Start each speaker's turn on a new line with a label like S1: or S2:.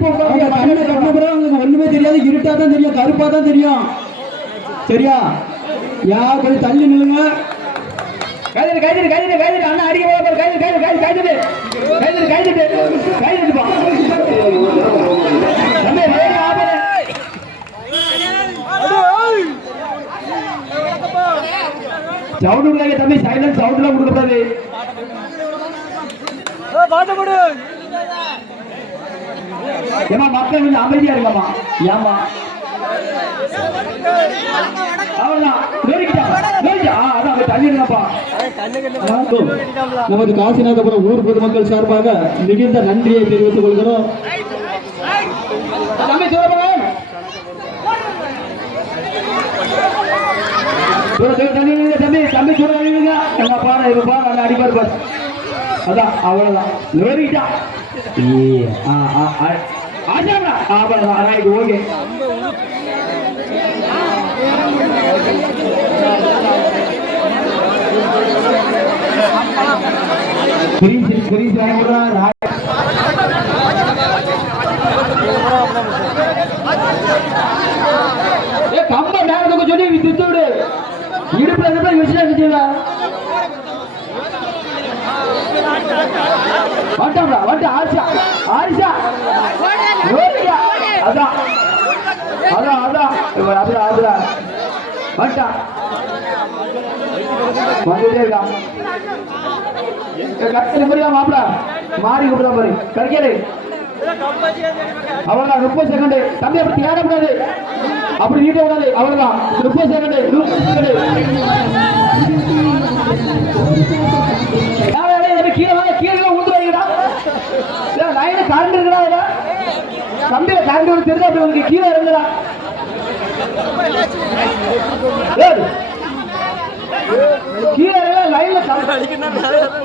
S1: அவங்க கண்ணை கட்டின பிறகு அவங்களுக்கு ஒண்ணுமே தெரியாது. இருட்டா தான் தெரியும் கருப்பா தான் தெரியும். சரியா? யார் கொஞ்சம் தள்ளி நில்லுங்க?
S2: கைதட்டு கைதட்டு கைதட்டு கைதட்டு அண்ணா அடிக்க போல பாரு கைதட்டு கைதட்டு கைதட்டு கைதட்டு கைதட்டு கைதட்டு பா. தம்பி வேக ஆபரே சவுண்ட் கொடுக்காங்க தம்பி. சைலன்ட் சவுண்ட்லாம் கொடுக்கக்கூடாது. ஏமா மக்கள் கொஞ்சம் அமைதியா இருக்கமா ஏமா
S1: நமது காசிநாதபுரம் ஊர் பொதுமக்கள் சார்பாக மிகுந்த நன்றியை தெரிவித்துக் கொள்கிறோம்.
S2: தம்பி தம்பி. தம்பி அந்த அடிப்பார் பாரு அதான் அவ்வளவுதான். நோரிக்கிட்டா ஏ ஆ ஆ ஆஜாடா அவ்வளவுதான். Right okay. புரிஞ்சு புரிஞ்சு கம்ப சொல்லி திட்டு விடு. இடுப்புல வச்சுடா வட்டாம்டா வட்ட ஆரிசா ஆரிசா ஓடியா அதான் அதான் அதான் இவன் அதான் வட்டா வந்துட்டே இருக்கான் கட்டில புரியா மாப்பிள? மாறி கூப்பிடா பாரு. கறிக்கலே அவ்வளவுதான். முப்பது செகண்ட் தம்பி அப்படி தேடக்கூடாது அப்படி நீட்ட கூடாது அவ்வளவுதான். முப்பது செகண்ட் லைன கரண்ட் இருக்குடா இதுல கம்பியில கரண்ட் ஒன்று தெரிஞ்சா அப்படி உனக்கு கீழே இருந்துடா ஏய், கீழே லைன்ல
S3: எல்லாம்